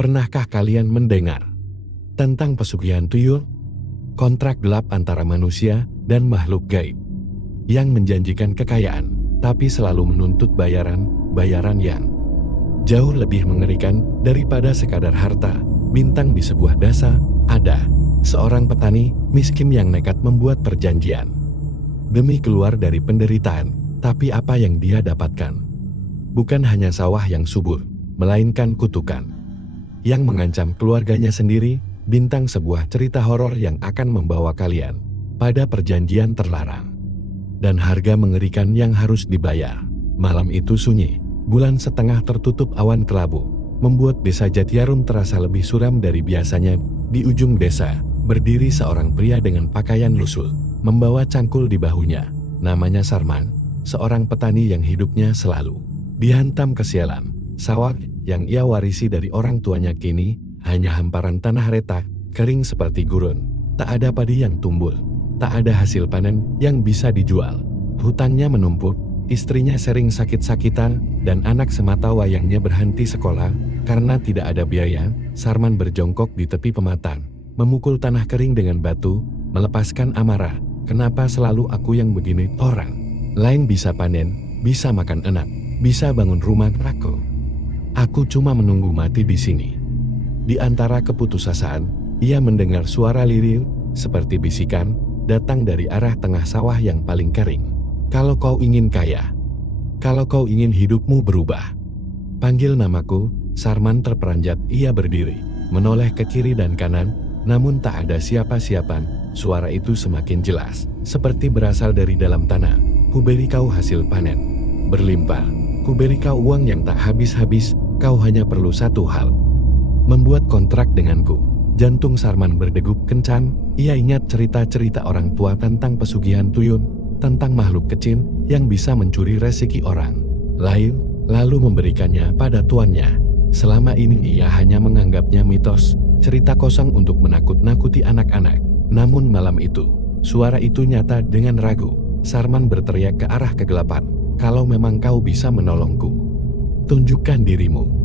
Pernahkah kalian mendengar tentang pesugihan tuyul? Kontrak gelap antara manusia dan makhluk gaib yang menjanjikan kekayaan, tapi selalu menuntut bayaran yang jauh lebih mengerikan daripada sekadar harta. Bintang di sebuah desa, ada seorang petani miskin yang nekat membuat perjanjian demi keluar dari penderitaan. Tapi apa yang dia dapatkan bukan hanya sawah yang subur, melainkan kutukan yang mengancam keluarganya sendiri. Bintang, sebuah cerita horor yang akan membawa kalian pada perjanjian terlarang dan harga mengerikan yang harus dibayar. Malam itu sunyi, bulan setengah tertutup awan kelabu, membuat desa Jatiarum terasa lebih suram dari biasanya. Di ujung desa, berdiri seorang pria dengan pakaian lusuh, membawa cangkul di bahunya. Namanya Sarman, seorang petani yang hidupnya selalu dihantam kesialan. Sawah yang ia warisi dari orang tuanya kini hanya hamparan tanah retak, kering seperti gurun. Tak ada padi yang tumbuh, tak ada hasil panen yang bisa dijual. Hutangnya menumpuk, istrinya sering sakit-sakitan, dan anak semata wayangnya berhenti sekolah karena tidak ada biaya. Sarman berjongkok di tepi pematang, memukul tanah kering dengan batu, melepaskan amarah. Kenapa selalu aku yang begini? Orang lain bisa panen, bisa makan enak, bisa bangun rumah. Aku cuma menunggu mati di sini. Di antara keputusasaan, ia mendengar suara lirih, seperti bisikan, datang dari arah tengah sawah yang paling kering. Kalau kau ingin kaya, kalau kau ingin hidupmu berubah, panggil namaku. Sarman terperanjat. Ia berdiri, menoleh ke kiri dan kanan, namun tak ada siapa-siapa. Suara itu semakin jelas, seperti berasal dari dalam tanah. Kuberi kau hasil panen berlimpah, kuberi kau uang yang tak habis-habis. Kau hanya perlu satu hal, membuat kontrak denganku. Jantung Sarman berdegup kencang. Ia ingat cerita-cerita orang tua tentang pesugihan tuyul, tentang makhluk kecil yang bisa mencuri rezeki orang lain, lalu memberikannya pada tuannya. Selama ini ia hanya menganggapnya mitos, cerita kosong untuk menakut-nakuti anak-anak. Namun malam itu, suara itu nyata dengan ragu. Sarman berteriak ke arah kegelapan, kalau memang kau bisa menolongku, tunjukkan dirimu.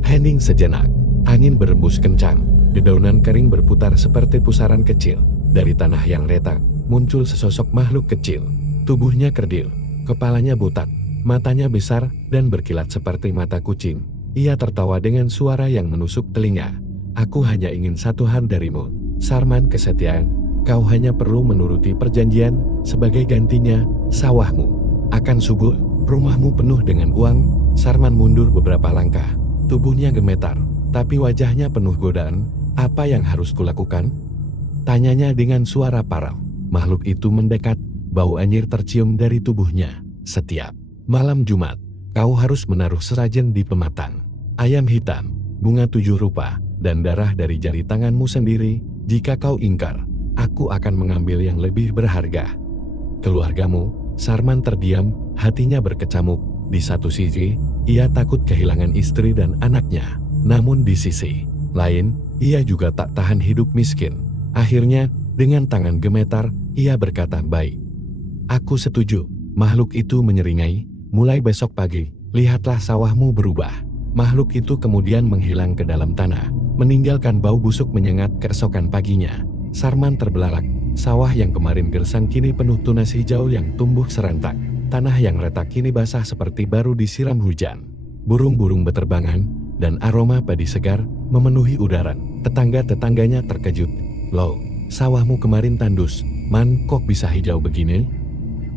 Hening sejenak, angin berembus kencang, dedaunan kering berputar seperti pusaran kecil. Dari tanah yang retak, muncul sesosok makhluk kecil. Tubuhnya kerdil, kepalanya botak, matanya besar dan berkilat seperti mata kucing. Ia tertawa dengan suara yang menusuk telinga. Aku hanya ingin satu hal darimu, Sarman, kesetiaan. Kau hanya perlu menuruti perjanjian. Sebagai gantinya, sawahmu akan subur, rumahmu penuh dengan uang. Sarman mundur beberapa langkah, tubuhnya gemetar, tapi wajahnya penuh godaan. Apa yang harus kulakukan? Tanyanya dengan suara parau. Makhluk itu mendekat, bau anyir tercium dari tubuhnya. Setiap malam Jumat, kau harus menaruh sesajen di pematang. Ayam hitam, bunga 7 rupa, dan darah dari jari tanganmu sendiri. Jika kau ingkar, aku akan mengambil yang lebih berharga. Keluargamu. Sarman terdiam, hatinya berkecamuk. Di satu sisi, ia takut kehilangan istri dan anaknya. Namun di sisi lain, ia juga tak tahan hidup miskin. Akhirnya, dengan tangan gemetar, ia berkata, baik, aku setuju. Makhluk itu menyeringai, mulai besok pagi, lihatlah sawahmu berubah. Makhluk itu kemudian menghilang ke dalam tanah, meninggalkan bau busuk menyengat keesokan paginya. Sarman terbelalak. Sawah yang kemarin gersang kini penuh tunas hijau yang tumbuh serentak. Tanah yang retak kini basah seperti baru disiram hujan. Burung-burung beterbangan, dan aroma padi segar memenuhi udara. Tetangga-tetangganya terkejut. Loh, sawahmu kemarin tandus, man kok bisa hijau begini?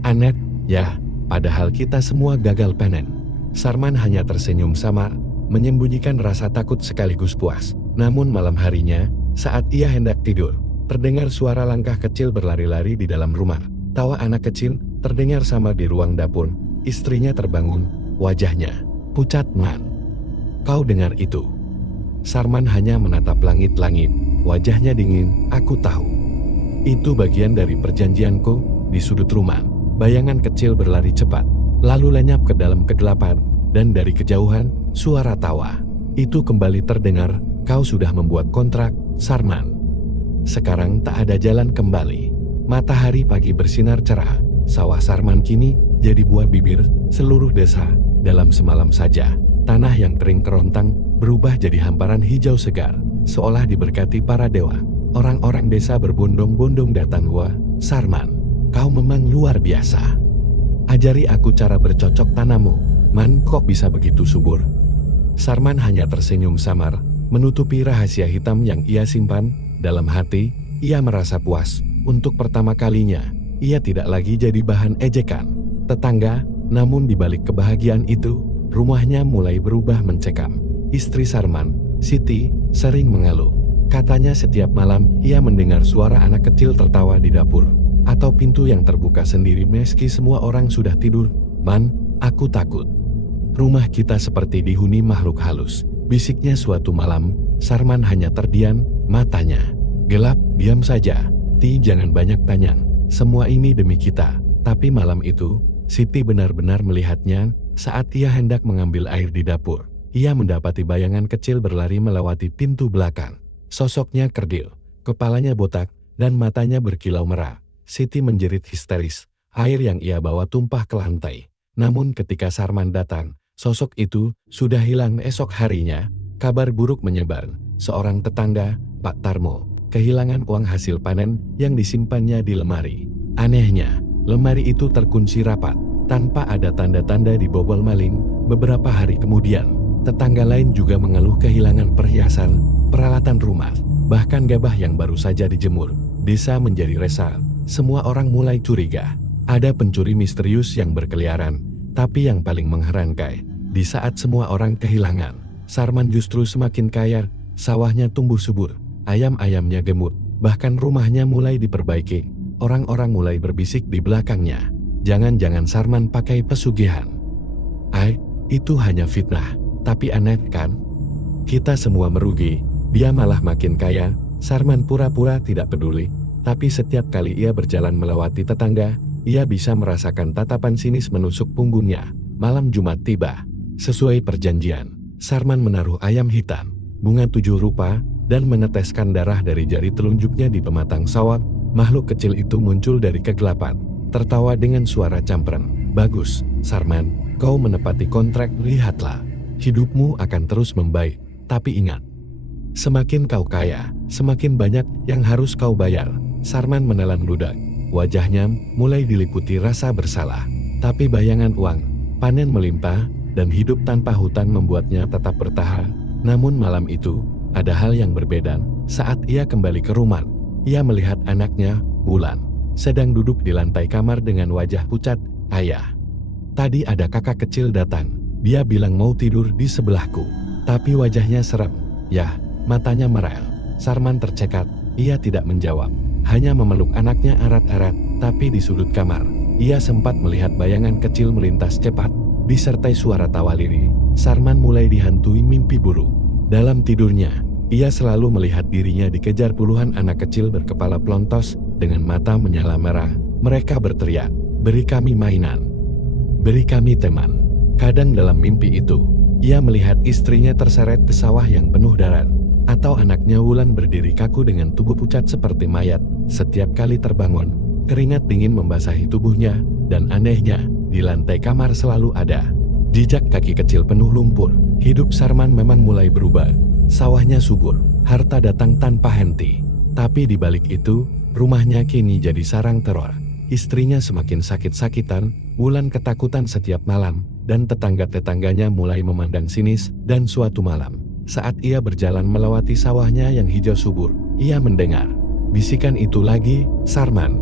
Aneh, ya, padahal kita semua gagal panen. Sarman hanya tersenyum samar, menyembunyikan rasa takut sekaligus puas. Namun malam harinya, saat ia hendak tidur, terdengar suara langkah kecil berlari-lari di dalam rumah. Tawa anak kecil terdengar samar di ruang dapur. Istrinya terbangun, wajahnya pucat. Man, kau dengar itu? Sarman hanya menatap langit-langit, wajahnya dingin. Aku tahu. Itu bagian dari perjanjianku. Di sudut rumah, bayangan kecil berlari cepat, lalu lenyap ke dalam kegelapan, dan dari kejauhan, suara tawa itu kembali terdengar. Kau sudah membuat kontrak, Sarman. Sekarang tak ada jalan kembali. Matahari pagi bersinar cerah. Sawah Sarman kini jadi buah bibir seluruh desa. Dalam semalam saja, tanah yang kering kerontang berubah jadi hamparan hijau segar, seolah diberkati para dewa. Orang-orang desa berbondong-bondong datang. Wah, Sarman, kau memang luar biasa. Ajari aku cara bercocok tanammu. Man, kok bisa begitu subur? Sarman hanya tersenyum samar, menutupi rahasia hitam yang ia simpan. Dalam hati, ia merasa puas. Untuk pertama kalinya, ia tidak lagi jadi bahan ejekan tetangga. Namun di balik kebahagiaan itu, rumahnya mulai berubah mencekam. Istri Sarman, Siti, sering mengeluh. Katanya setiap malam ia mendengar suara anak kecil tertawa di dapur, atau pintu yang terbuka sendiri meski semua orang sudah tidur. Man, aku takut. Rumah kita seperti dihuni makhluk halus, bisiknya suatu malam. Sarman hanya terdiam, matanya gelap. Diam saja, Ti, jangan banyak tanya. Semua ini demi kita. Tapi malam itu, Siti benar-benar melihatnya. Saat ia hendak mengambil air di dapur, ia mendapati bayangan kecil berlari melewati pintu belakang. Sosoknya kerdil, kepalanya botak, dan matanya berkilau merah. Siti menjerit histeris. Air yang ia bawa tumpah ke lantai. Namun ketika Sarman datang, sosok itu sudah hilang. Esok harinya, kabar buruk menyebar. Seorang tetangga, Pak Tarmo, kehilangan uang hasil panen yang disimpannya di lemari. Anehnya, lemari itu terkunci rapat, tanpa ada tanda-tanda dibobol maling. Beberapa hari kemudian, tetangga lain juga mengeluh kehilangan perhiasan, peralatan rumah, bahkan gabah yang baru saja dijemur. Desa menjadi resah, semua orang mulai curiga. Ada pencuri misterius yang berkeliaran, tapi yang paling mengherankan, di saat semua orang kehilangan, Sarman justru semakin kaya. Sawahnya tumbuh subur, ayam-ayamnya gemuk, bahkan rumahnya mulai diperbaiki. Orang-orang mulai berbisik di belakangnya, jangan-jangan Sarman pakai pesugihan. Itu hanya fitnah. Tapi aneh kan? Kita semua merugi, dia malah makin kaya. Sarman pura-pura tidak peduli, tapi setiap kali ia berjalan melewati tetangga, ia bisa merasakan tatapan sinis menusuk punggungnya. Malam Jumat tiba. Sesuai perjanjian, Sarman menaruh ayam hitam, bunga 7 rupa, dan meneteskan darah dari jari telunjuknya di pematang sawah. Makhluk kecil itu muncul dari kegelapan, tertawa dengan suara campuran. Bagus, Sarman, kau menepati kontrak. Lihatlah, hidupmu akan terus membaik. Tapi ingat, semakin kau kaya, semakin banyak yang harus kau bayar. Sarman menelan ludah. Wajahnya mulai diliputi rasa bersalah. Tapi bayangan uang, panen melimpah, dan hidup tanpa hutang membuatnya tetap bertahan. Namun malam itu, ada hal yang berbeda. Saat ia kembali ke rumah, ia melihat anaknya, Wulan, sedang duduk di lantai kamar dengan wajah pucat. Ayah, tadi ada kakak kecil datang. Dia bilang mau tidur di sebelahku, tapi wajahnya serem. Yah, matanya merah. Sarman tercekat, ia tidak menjawab, hanya memeluk anaknya erat-erat. Tapi di sudut kamar, ia sempat melihat bayangan kecil melintas cepat, disertai suara tawa lirih. Sarman mulai dihantui mimpi buruk. Dalam tidurnya, ia selalu melihat dirinya dikejar puluhan anak kecil berkepala pelontos, dengan mata menyala merah. Mereka berteriak, "Beri kami mainan, beri kami teman." Kadang dalam mimpi itu, ia melihat istrinya terseret ke sawah yang penuh darat, atau anaknya Wulan berdiri kaku dengan tubuh pucat seperti mayat. Setiap kali terbangun, keringat dingin membasahi tubuhnya, dan anehnya, di lantai kamar selalu ada jejak kaki kecil penuh lumpur. Hidup Sarman memang mulai berubah. Sawahnya subur, harta datang tanpa henti. Tapi di balik itu, rumahnya kini jadi sarang teror. Istrinya semakin sakit-sakitan, Wulan ketakutan setiap malam, dan tetangga-tetangganya mulai memandang sinis. Dan suatu malam, saat ia berjalan melewati sawahnya yang hijau subur, ia mendengar bisikan itu lagi. "Sarman,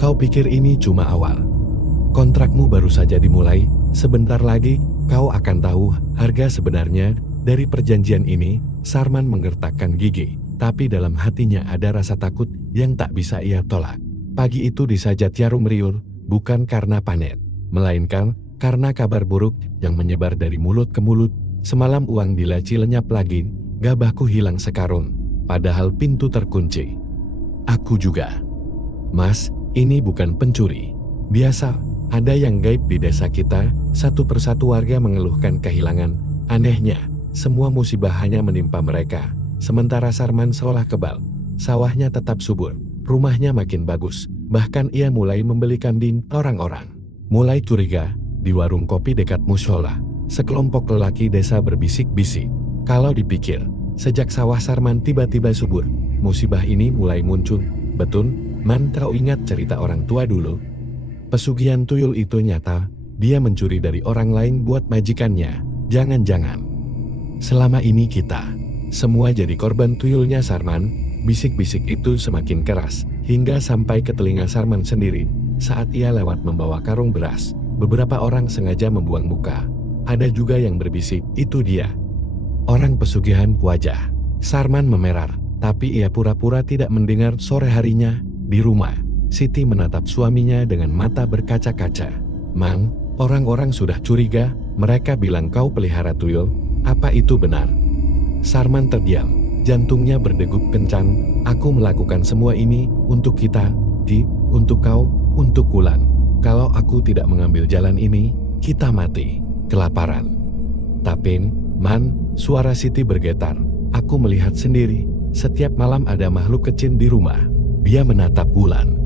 kau pikir ini cuma awal? Kontrakmu baru saja dimulai. Sebentar lagi, kau akan tahu harga sebenarnya dari perjanjian ini." Sarman menggertakkan gigi, tapi dalam hatinya ada rasa takut yang tak bisa ia tolak. Pagi itu di Sajat Jarum riur, bukan karena panen, melainkan karena kabar buruk yang menyebar dari mulut ke mulut. Semalam uang di laci lenyap lagi, gabahku hilang sekarung, padahal pintu terkunci. Aku juga. Mas, ini bukan pencuri biasa. Ada yang gaib di desa kita. Satu persatu warga mengeluhkan kehilangan. Anehnya, semua musibah hanya menimpa mereka. Sementara Sarman seolah kebal. Sawahnya tetap subur, rumahnya makin bagus. Bahkan ia mulai membeli kambing. Orang-orang mulai curiga. Di warung kopi dekat musola, sekelompok lelaki desa berbisik-bisik, Kalau dipikir, sejak sawah Sarman tiba-tiba subur, musibah ini mulai muncul. Betul, Man, kau ingat cerita orang tua dulu? Pesugihan tuyul itu nyata, dia mencuri dari orang lain buat majikannya. Jangan-jangan selama ini kita semua jadi korban tuyulnya Sarman. Bisik-bisik itu semakin keras, hingga sampai ke telinga Sarman sendiri. Saat ia lewat membawa karung beras, beberapa orang sengaja membuang muka. Ada juga yang berbisik, itu dia orang pesugihan wajah. Sarman memerar, tapi ia pura-pura tidak mendengar. Sore harinya, di rumah, Siti menatap suaminya dengan mata berkaca-kaca. Mang, orang-orang sudah curiga, mereka bilang kau pelihara tuyul, apa itu benar? Sarman terdiam, jantungnya berdegup kencang. Aku melakukan semua ini untuk kita, untuk kau, untuk Wulan. Kalau aku tidak mengambil jalan ini, kita mati kelaparan. Tapi, Man, suara Siti bergetar. Aku melihat sendiri, setiap malam ada makhluk kecil di rumah. Dia menatap Wulan,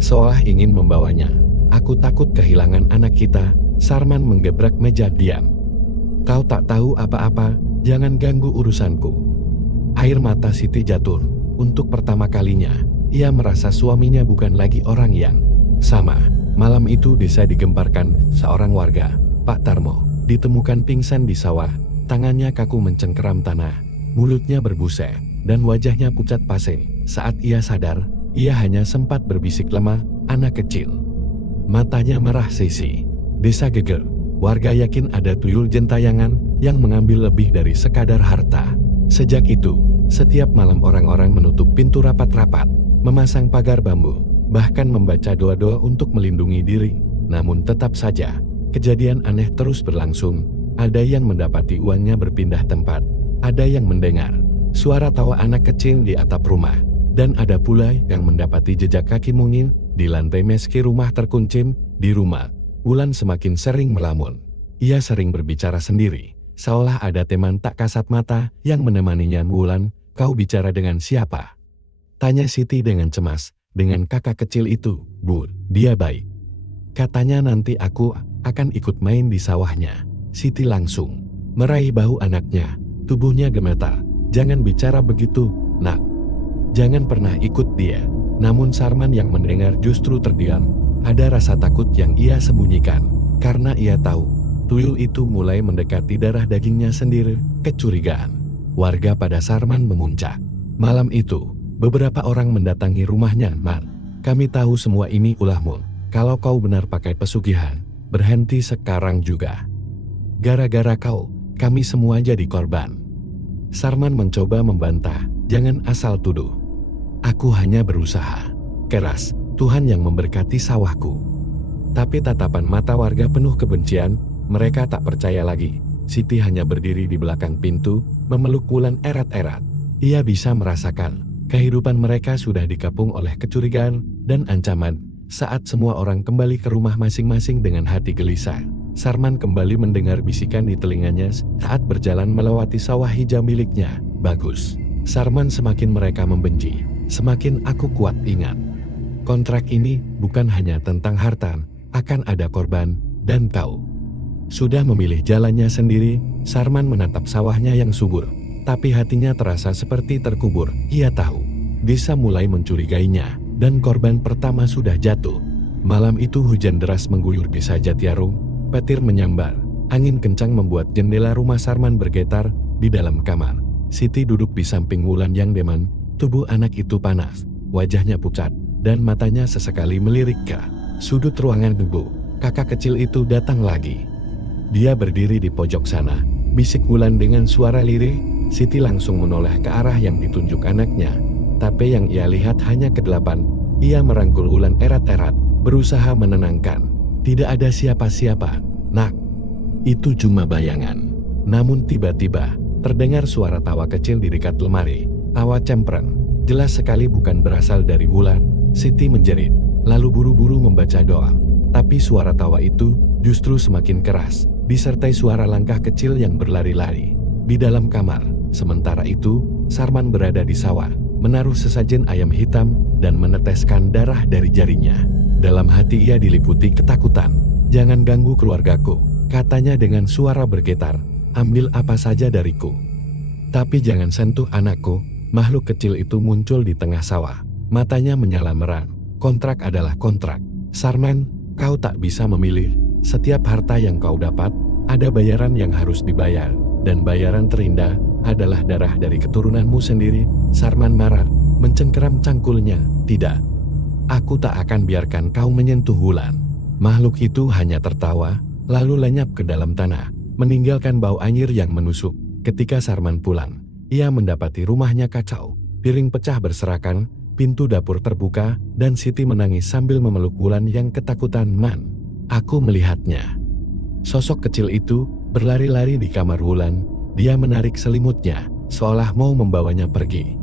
seolah ingin membawanya. Aku takut kehilangan anak kita. Sarman menggebrak meja diam. Kau tak tahu apa-apa, jangan ganggu urusanku. Air mata Siti jatuh. Untuk pertama kalinya, ia merasa suaminya bukan lagi orang yang sama. Malam itu desa digemparkan seorang warga, Pak Tarmo, ditemukan pingsan di sawah. Tangannya kaku mencengkeram tanah, mulutnya berbusa, dan wajahnya pucat pasir. Saat ia sadar, ia hanya sempat berbisik lemah, anak kecil. Matanya merah sisi. Desa geger. Warga yakin ada tuyul gentayangan yang mengambil lebih dari sekadar harta. Sejak itu, setiap malam orang-orang menutup pintu rapat-rapat, memasang pagar bambu, bahkan membaca doa-doa untuk melindungi diri. Namun tetap saja, kejadian aneh terus berlangsung. Ada yang mendapati uangnya berpindah tempat, ada yang mendengar suara tawa anak kecil di atap rumah, dan ada pula yang mendapati jejak kaki mungil di lantai meski rumah terkunci. Di rumah, Wulan semakin sering melamun. Ia sering berbicara sendiri, seolah ada teman tak kasat mata yang menemaninya. Wulan, kau bicara dengan siapa? Tanya Siti dengan cemas. Dengan kakak kecil itu, Bu, dia baik. Katanya nanti aku akan ikut main di sawahnya. Siti langsung meraih bahu anaknya, tubuhnya gemetar. Jangan bicara begitu, Nak. Jangan pernah ikut dia. Namun Sarman yang mendengar justru terdiam. Ada rasa takut yang ia sembunyikan, karena ia tahu tuyul itu mulai mendekati darah dagingnya sendiri. Kecurigaan warga pada Sarman memuncak. Malam itu, beberapa orang mendatangi rumahnya. Man, kami tahu semua ini ulahmu. Kalau kau benar pakai pesugihan, berhenti sekarang juga. Gara-gara kau, kami semua jadi korban. Sarman mencoba membantah, jangan asal tuduh. Aku hanya berusaha keras. Tuhan yang memberkati sawahku. Tapi tatapan mata warga penuh kebencian. Mereka tak percaya lagi. Siti hanya berdiri di belakang pintu, memeluk Wulan erat-erat. Ia bisa merasakan kehidupan mereka sudah dikepung oleh kecurigaan dan ancaman. Saat semua orang kembali ke rumah masing-masing dengan hati gelisah, Sarman kembali mendengar bisikan di telinganya saat berjalan melewati sawah hijau miliknya. Bagus. Sarman semakin mereka membenci, semakin aku kuat ingat. Kontrak ini bukan hanya tentang harta, akan ada korban, dan kau sudah memilih jalannya sendiri. Sarman menatap sawahnya yang subur, tapi hatinya terasa seperti terkubur. Ia tahu, desa mulai mencurigainya, dan korban pertama sudah jatuh. Malam itu hujan deras mengguyur desa Jatiarung, petir menyambar, angin kencang membuat jendela rumah Sarman bergetar. Di dalam kamar, Siti duduk di samping Wulan yang deman, tubuh anak itu panas, wajahnya pucat, dan matanya sesekali melirik ke sudut ruangan. Debu, kakak kecil itu datang lagi. Dia berdiri di pojok sana, bisik Wulan dengan suara lirih. Siti langsung menoleh ke arah yang ditunjuk anaknya, tapi yang ia lihat hanya kedelapan. Ia merangkul Wulan erat-erat, berusaha menenangkan. Tidak ada siapa-siapa, Nak. Itu cuma bayangan. Namun tiba-tiba, terdengar suara tawa kecil di dekat lemari. Tawa cempreng, jelas sekali bukan berasal dari Wulan. Siti menjerit, lalu buru-buru membaca doa. Tapi suara tawa itu justru semakin keras, disertai suara langkah kecil yang berlari-lari. Di dalam kamar, sementara itu, Sarman berada di sawah, menaruh sesajen ayam hitam, dan meneteskan darah dari jarinya. Dalam hati ia diliputi ketakutan. Jangan ganggu keluargaku, katanya dengan suara bergetar. Ambil apa saja dariku, Tapi jangan sentuh anakku. Makhluk kecil itu muncul di tengah sawah. Matanya menyala merang. Kontrak adalah kontrak. Sarman, kau tak bisa memilih. Setiap harta yang kau dapat, ada bayaran yang harus dibayar. Dan bayaran terindah adalah darah dari keturunanmu sendiri. Sarman marah, mencengkeram cangkulnya. Tidak. Aku tak akan biarkan kau menyentuh Wulan. Makhluk itu hanya tertawa, lalu lenyap ke dalam tanah, meninggalkan bau anyir yang menusuk. Ketika Sarman pulang, ia mendapati rumahnya kacau. Piring pecah berserakan, pintu dapur terbuka, dan Siti menangis sambil memeluk Wulan yang ketakutan. Man, aku melihatnya. Sosok kecil itu berlari-lari di kamar Wulan. Dia menarik selimutnya, seolah mau membawanya pergi.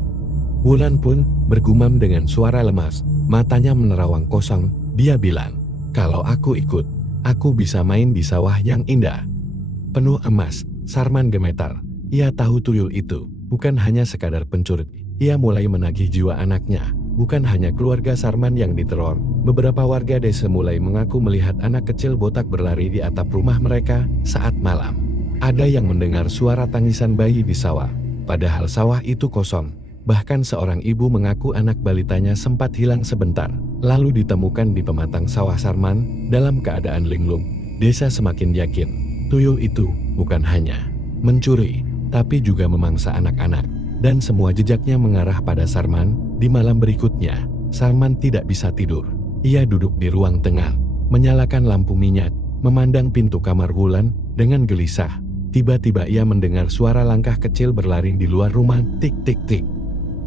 Wulan pun bergumam dengan suara lemas, matanya menerawang kosong. Dia bilang, kalau aku ikut, aku bisa main di sawah yang indah, penuh emas. Sarman gemetar. Ia tahu tuyul itu bukan hanya sekadar pencuri. Ia mulai menagih jiwa anaknya. Bukan hanya keluarga Sarman yang diteror. Beberapa warga desa mulai mengaku melihat anak kecil botak berlari di atap rumah mereka saat malam. Ada yang mendengar suara tangisan bayi di sawah, padahal sawah itu kosong. Bahkan seorang ibu mengaku anak balitanya sempat hilang sebentar, lalu ditemukan di pematang sawah Sarman dalam keadaan linglung. Desa semakin yakin, tuyul itu bukan hanya mencuri, tapi juga memangsa anak-anak. Dan semua jejaknya mengarah pada Sarman. Di malam berikutnya, Sarman tidak bisa tidur. Ia duduk di ruang tengah, menyalakan lampu minyak, memandang pintu kamar Wulan dengan gelisah. Tiba-tiba ia mendengar suara langkah kecil berlari di luar rumah. Tik tik tik.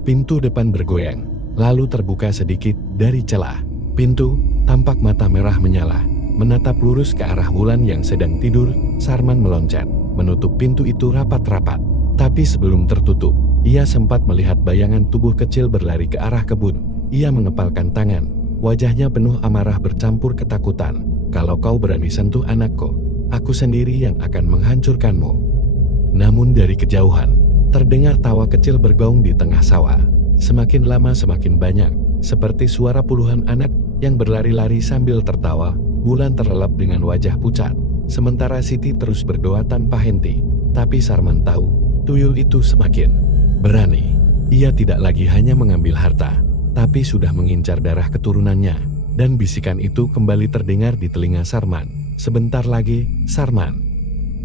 Pintu depan bergoyang, lalu terbuka sedikit dari celah. Pintu, tampak mata merah menyala, menatap lurus ke arah Wulan yang sedang tidur. Sarman meloncat, menutup pintu itu rapat-rapat. Tapi sebelum tertutup, ia sempat melihat bayangan tubuh kecil berlari ke arah kebun. Ia mengepalkan tangan, wajahnya penuh amarah bercampur ketakutan. Kalau kau berani sentuh anakku, aku sendiri yang akan menghancurkanmu. Namun dari kejauhan, terdengar tawa kecil bergaung di tengah sawah. Semakin lama semakin banyak, seperti suara puluhan anak yang berlari-lari sambil tertawa. Wulan terlelap dengan wajah pucat, sementara Siti terus berdoa tanpa henti. Tapi Sarman tahu, tuyul itu semakin berani. Ia tidak lagi hanya mengambil harta, tapi sudah mengincar darah keturunannya. Dan bisikan itu kembali terdengar di telinga Sarman. Sebentar lagi, Sarman,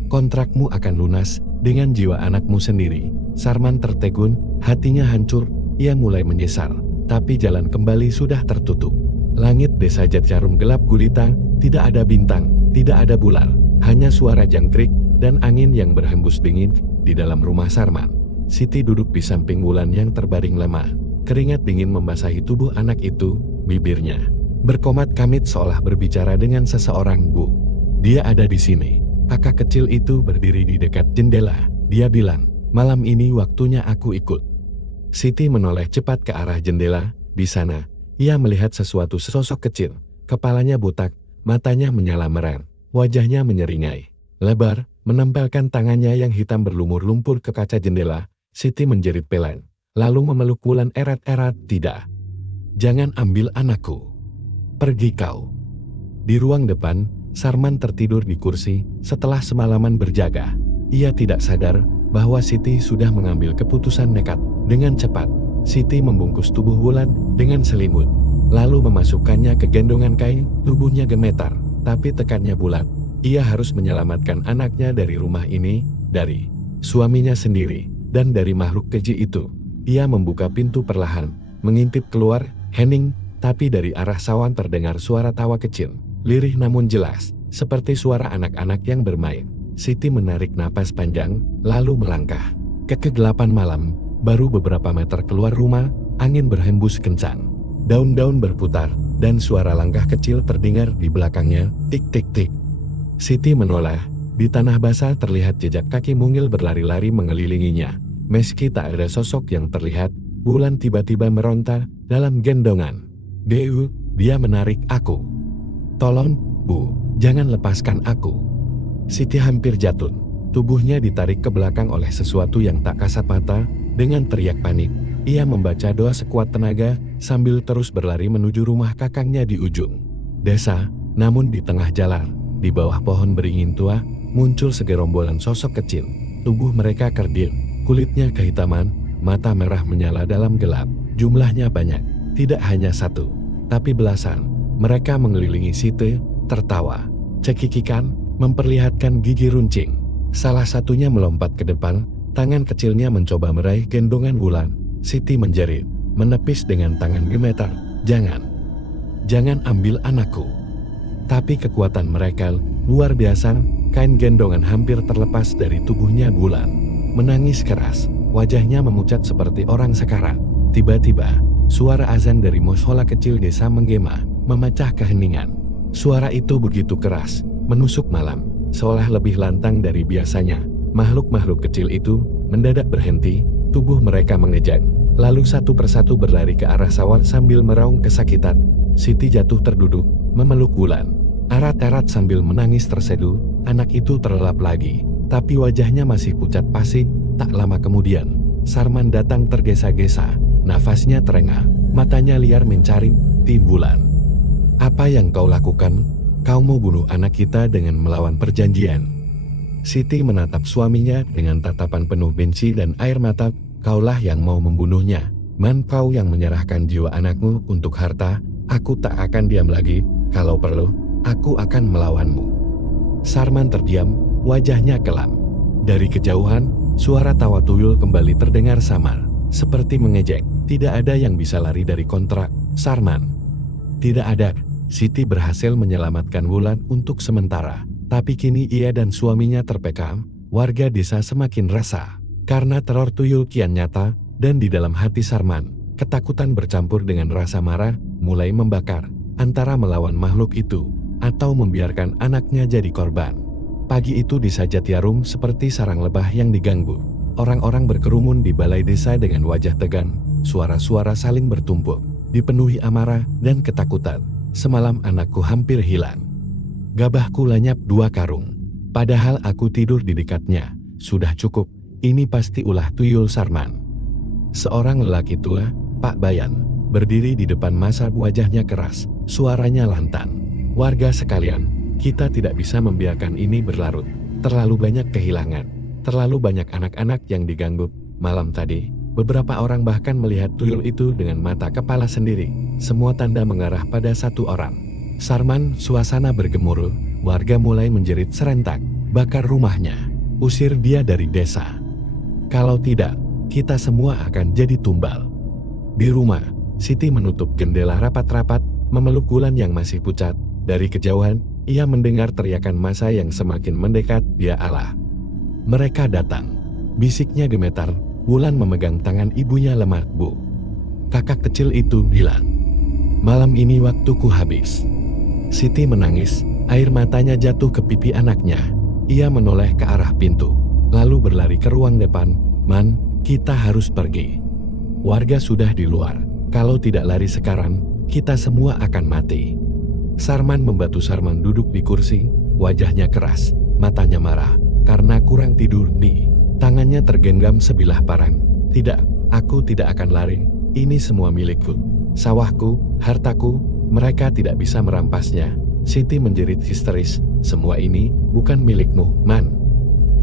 kontrakmu akan lunas dengan jiwa anakmu sendiri. Sarman tertegun, hatinya hancur. Ia mulai menyesal, tapi jalan kembali sudah tertutup. Langit desa Jatjarum gelap gulita, tidak ada bintang, tidak ada bulan, hanya suara jangkrik dan angin yang berhembus dingin di dalam rumah Sarman. Siti duduk di samping Wulan yang terbaring lemah. Keringat dingin membasahi tubuh anak itu, bibirnya berkomat-kamit seolah berbicara dengan seseorang. Bu, dia ada di sini. Kakak kecil itu berdiri di dekat jendela. Dia bilang, malam ini waktunya aku ikut. Siti menoleh cepat ke arah jendela. Di sana, ia melihat sesuatu sesosok kecil. Kepalanya botak, matanya menyala merang, wajahnya menyeringai lebar, menempelkan tangannya yang hitam berlumur lumpur ke kaca jendela. Siti menjerit pelan, lalu memeluk Wulan erat-erat. Tidak, jangan ambil anakku. Pergi kau. Di ruang depan, Sarman tertidur di kursi setelah semalaman berjaga. Ia tidak sadar bahwa Siti sudah mengambil keputusan nekat. Dengan cepat, Siti membungkus tubuh Wulan dengan selimut, lalu memasukkannya ke gendongan kain. Tubuhnya gemetar, tapi tekannya bulat. Ia harus menyelamatkan anaknya dari rumah ini, dari suaminya sendiri, dan dari makhluk keji itu. Ia membuka pintu perlahan, mengintip keluar. Hening, tapi dari arah sawan terdengar suara tawa kecil, lirih namun jelas, seperti suara anak-anak yang bermain. Siti menarik napas panjang, lalu melangkah ke kegelapan malam. Baru beberapa meter keluar rumah, angin berhembus kencang. Daun-daun berputar, dan suara langkah kecil terdengar di belakangnya. Tik tik tik. Siti menoleh. Di tanah basah terlihat jejak kaki mungil berlari-lari mengelilinginya. Meski tak ada sosok yang terlihat, Wulan tiba-tiba meronta dalam gendongan. Deu, dia menarik aku. Tolong, Bu, jangan lepaskan aku. Siti hampir jatuh. Tubuhnya ditarik ke belakang oleh sesuatu yang tak kasat mata. Dengan teriak panik, ia membaca doa sekuat tenaga sambil terus berlari menuju rumah kakangnya di ujung desa. Namun di tengah jalan, di bawah pohon beringin tua, muncul segerombolan sosok kecil. Tubuh mereka kerdil, Kulitnya kehitaman, mata merah menyala dalam gelap. Jumlahnya banyak, tidak hanya satu, tapi belasan. Mereka mengelilingi Siti, tertawa, cekikikan, memperlihatkan gigi runcing. Salah satunya melompat ke depan, tangan kecilnya mencoba meraih gendongan Wulan. Siti menjerit, menepis dengan tangan gemetar, Jangan ambil anakku." Tapi kekuatan mereka luar biasa, kain gendongan hampir terlepas dari tubuhnya Wulan. Menangis keras, wajahnya memucat seperti orang sekarat. Tiba-tiba, suara azan dari mushola kecil desa menggema, memecah keheningan. Suara itu begitu keras, menusuk malam, seolah lebih lantang dari biasanya. Makhluk-makhluk kecil itu mendadak berhenti, tubuh mereka mengejang, lalu satu persatu berlari ke arah sawah sambil meraung kesakitan. Siti jatuh terduduk, memeluk Wulan. Erat-erat sambil menangis terseduh, anak itu terlelap lagi, tapi wajahnya masih pucat pasi. Tak lama kemudian, Sarman datang tergesa-gesa, nafasnya terengah, matanya liar mencari Wulan. "Apa yang kau lakukan? Kau mau bunuh anak kita dengan melawan perjanjian." Siti menatap suaminya dengan tatapan penuh benci dan air mata. "Kaulah yang mau membunuhnya. Man, kau yang menyerahkan jiwa anakmu untuk harta. Aku tak akan diam lagi. Kalau perlu, aku akan melawanmu." Sarman terdiam, wajahnya kelam. Dari kejauhan, suara tawa tuyul kembali terdengar samar, seperti mengejek. "Tidak ada yang bisa lari dari kontrak, Sarman." "Tidak ada." Siti berhasil menyelamatkan Wulan untuk sementara, tapi kini ia dan suaminya terpekam. Warga desa semakin resah, karena teror tuyul kian nyata, dan di dalam hati Sarman, ketakutan bercampur dengan rasa marah, mulai membakar, antara melawan makhluk itu, atau membiarkan anaknya jadi korban. Pagi itu di Sajatiarum seperti sarang lebah yang diganggu. Orang-orang berkerumun di balai desa dengan wajah tegang, suara-suara saling bertumpuk, dipenuhi amarah dan ketakutan. "Semalam anakku hampir hilang. Gabahku lenyap 2 karung. Padahal aku tidur di dekatnya. Sudah cukup, ini pasti ulah tuyul Sarman." Seorang lelaki tua, Pak Bayan, berdiri di depan masa, wajahnya keras, suaranya lantang. "Warga sekalian, kita tidak bisa membiarkan ini berlarut. Terlalu banyak kehilangan, terlalu banyak anak-anak yang diganggu. Malam tadi, beberapa orang bahkan melihat tuyul itu dengan mata kepala sendiri. Semua tanda mengarah pada satu orang." Sarman, suasana bergemuruh, warga mulai menjerit serentak, "Bakar rumahnya, usir dia dari desa. Kalau tidak, kita semua akan jadi tumbal." Di rumah, Siti menutup jendela rapat-rapat, memeluk Wulan yang masih pucat. Dari kejauhan, ia mendengar teriakan massa yang semakin mendekat. "Dia Allah! Mereka datang!" Bisiknya gemetar. Wulan memegang tangan ibunya lemah. "Bu, kakak kecil itu hilang. Malam ini waktuku habis." Siti menangis, air matanya jatuh ke pipi anaknya. Ia menoleh ke arah pintu, lalu berlari ke ruang depan. "Man, kita harus pergi. Warga sudah di luar. Kalau tidak lari sekarang, kita semua akan mati." Sarman membantu. Sarman duduk di kursi, wajahnya keras, matanya marah, karena kurang tidur nih. Tangannya tergenggam sebilah parang. "Tidak, aku tidak akan lari. Ini semua milikku. Sawahku, hartaku, mereka tidak bisa merampasnya." Siti menjerit histeris, "Semua ini bukan milikmu, Man.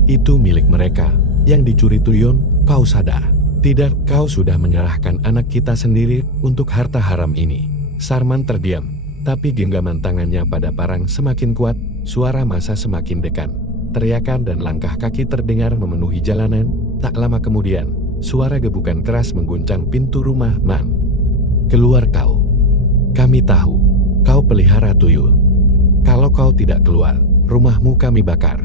Itu milik mereka, yang dicuri tuyul. Kau sadar? Tidak, kau sudah menyerahkan anak kita sendiri untuk harta haram ini." Sarman terdiam, tapi genggaman tangannya pada parang semakin kuat. Suara massa semakin dekat. Teriakan dan langkah kaki terdengar memenuhi jalanan. Tak lama kemudian, suara gebukan keras mengguncang pintu rumah. "Man, keluar kau. Kami tahu, kau pelihara tuyul. Kalau kau tidak keluar, rumahmu kami bakar."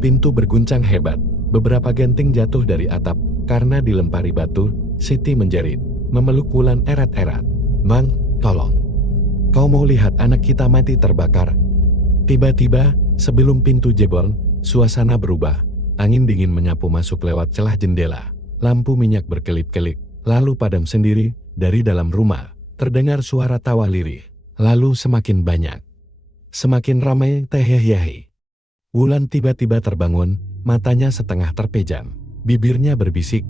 Pintu berguncang hebat, beberapa genting jatuh dari atap, karena dilempari batu. Siti menjerit, memeluk Wulan erat-erat. "Mang, tolong. Kau mau lihat anak kita mati terbakar?" Tiba-tiba, sebelum pintu jebol, suasana berubah. Angin dingin menyapu masuk lewat celah jendela. Lampu minyak berkelip-kelip, lalu padam sendiri. Dari dalam rumah, terdengar suara tawa lirih. Lalu semakin banyak. Semakin ramai teh-hehi. Wulan tiba-tiba terbangun, matanya setengah terpejam. Bibirnya berbisik.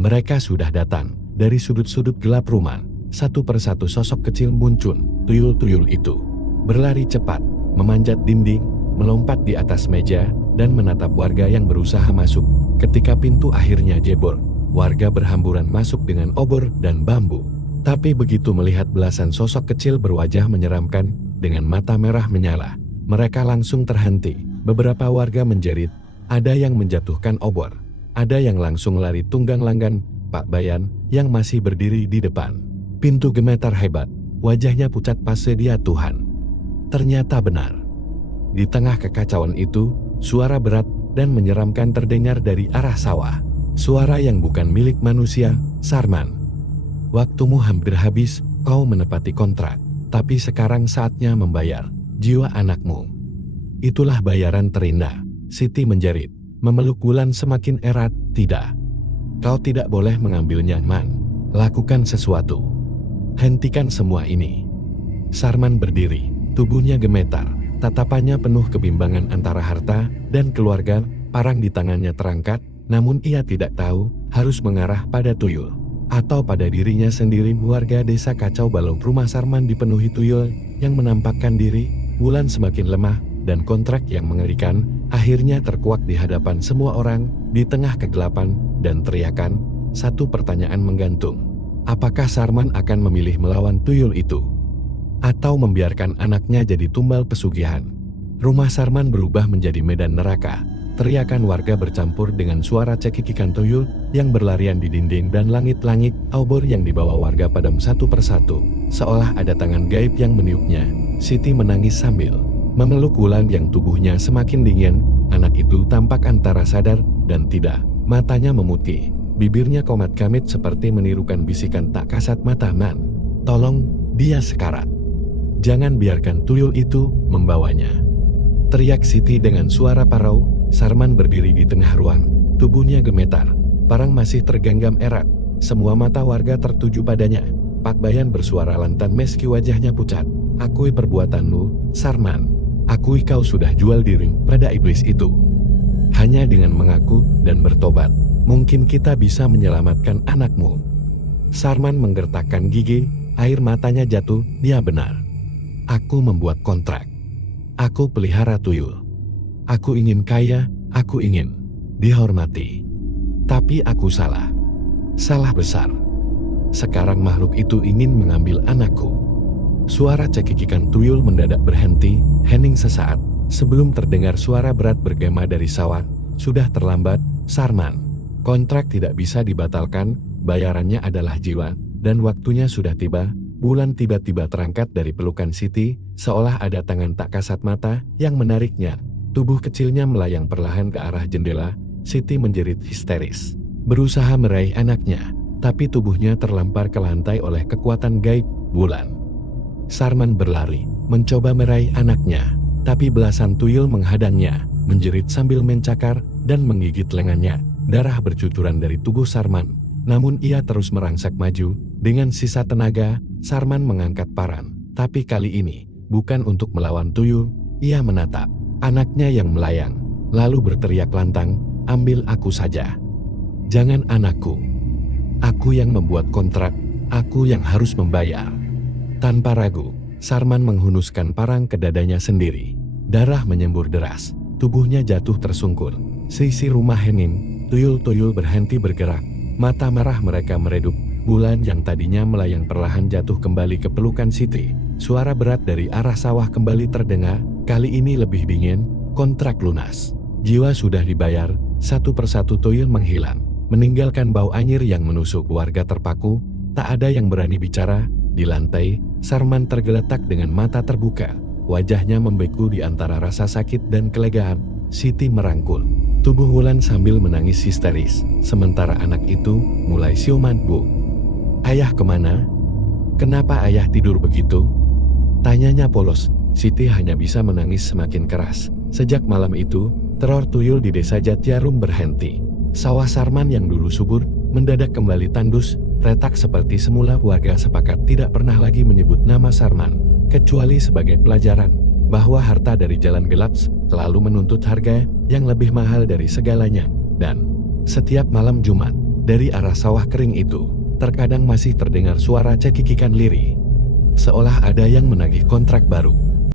Mereka sudah datang. Dari sudut-sudut gelap rumah, satu persatu sosok kecil muncul. Tuyul-tuyul itu berlari cepat, memanjat dinding, melompat di atas meja, dan menatap warga yang berusaha masuk. Ketika pintu akhirnya jebol, warga berhamburan masuk dengan obor dan bambu. Tapi begitu melihat belasan sosok kecil berwajah menyeramkan, dengan mata merah menyala, mereka langsung terhenti. Beberapa warga menjerit, ada yang menjatuhkan obor, ada yang langsung lari tunggang langgan. Pak Bayan yang masih berdiri di depan pintu gemetar hebat, wajahnya pucat pase, dia Tuhan. Ternyata benar. Di tengah kekacauan itu, suara berat dan menyeramkan terdengar dari arah sawah. Suara yang bukan milik manusia. Sarman, waktumu hampir habis, kau menepati kontrak. Tapi sekarang saatnya membayar jiwa anakmu. Itulah bayaran terindah. Siti menjerit, memeluk Wulan semakin erat. Tidak. Kau tidak boleh mengambilnya, Man. Lakukan sesuatu. Hentikan semua ini. Sarman berdiri, tubuhnya gemetar, tatapannya penuh kebimbangan antara harta dan keluarga. Parang di tangannya terangkat, namun ia tidak tahu harus mengarah pada tuyul atau pada dirinya sendiri. Warga desa kacau balau. Rumah Sarman dipenuhi tuyul yang menampakkan diri. Wulan semakin lemah dan kontrak yang mengerikan akhirnya terkuak di hadapan semua orang. Di tengah kegelapan dan teriakan, satu pertanyaan menggantung. Apakah Sarman akan memilih melawan tuyul itu? Atau membiarkan anaknya jadi tumbal pesugihan? Rumah Sarman berubah menjadi medan neraka. Teriakan warga bercampur dengan suara cekikikan tuyul yang berlarian di dinding dan langit-langit. Obor yang dibawa warga padam satu persatu, seolah ada tangan gaib yang meniupnya. Siti menangis sambil memeluk Wulan yang tubuhnya semakin dingin. Anak itu tampak antara sadar dan tidak. Matanya memutih, bibirnya komat kamit seperti menirukan bisikan tak kasat mata. Man, tolong, dia sekarat. Jangan biarkan tuyul itu membawanya. Teriak Siti dengan suara parau. Sarman berdiri di tengah ruang, tubuhnya gemetar, parang masih tergenggam erat. Semua mata warga tertuju padanya. Pak Bayan bersuara lantang meski wajahnya pucat. Akui perbuatanmu, Sarman. Akui kau sudah jual diri pada iblis itu. Hanya dengan mengaku dan bertobat, mungkin kita bisa menyelamatkan anakmu. Sarman menggertakkan gigi, air matanya jatuh. Dia benar. Aku membuat kontrak. Aku pelihara tuyul. Aku ingin kaya, aku ingin dihormati. Tapi aku salah. Salah besar. Sekarang makhluk itu ingin mengambil anakku. Suara cekikikan tuyul mendadak berhenti, hening sesaat, sebelum terdengar suara berat bergema dari sawah. Sudah terlambat, Sarman. Kontrak tidak bisa dibatalkan, bayarannya adalah jiwa, dan waktunya sudah tiba. Wulan tiba-tiba terangkat dari pelukan Siti, seolah ada tangan tak kasat mata yang menariknya. Tubuh kecilnya melayang perlahan ke arah jendela. Siti menjerit histeris, berusaha meraih anaknya, tapi tubuhnya terlempar ke lantai oleh kekuatan gaib Wulan. Sarman berlari, mencoba meraih anaknya, tapi belasan tuyul menghadangnya. Menjerit sambil mencakar dan menggigit lengannya. Darah bercucuran dari tubuh Sarman, namun ia terus merangsak maju. Dengan sisa tenaga, Sarman mengangkat paran, tapi kali ini bukan untuk melawan tuyul. Ia menatap anaknya yang melayang, lalu berteriak lantang, ambil aku saja. Jangan anakku. Aku yang membuat kontrak, aku yang harus membayar. Tanpa ragu, Sarman menghunuskan parang ke dadanya sendiri. Darah menyembur deras, tubuhnya jatuh tersungkur. Sisi rumah hening, tuyul-tuyul berhenti bergerak. Mata merah mereka meredup. Wulan yang tadinya melayang perlahan jatuh kembali ke pelukan Siti. Suara berat dari arah sawah kembali terdengar, kali ini lebih dingin. Kontrak lunas. Jiwa sudah dibayar. Satu persatu tuyul menghilang, meninggalkan bau anyir yang menusuk. Warga terpaku, tak ada yang berani bicara. Di lantai, Sarman tergeletak dengan mata terbuka. Wajahnya membeku di antara rasa sakit dan kelegaan. Siti merangkul tubuh Wulan sambil menangis histeris. Sementara anak itu mulai siuman. Bu, ayah kemana? Kenapa ayah tidur begitu? Tanyanya polos. Siti hanya bisa menangis semakin keras. Sejak malam itu, teror tuyul di desa Jatiarum berhenti. Sawah Sarman yang dulu subur, mendadak kembali tandus. Retak seperti semula. Warga sepakat tidak pernah lagi menyebut nama Sarman, kecuali sebagai pelajaran bahwa harta dari jalan gelap selalu menuntut harga yang lebih mahal dari segalanya. Dan setiap malam Jumat, dari arah sawah kering itu, terkadang masih terdengar suara cekikikan lirih, seolah ada yang menagih kontrak baru.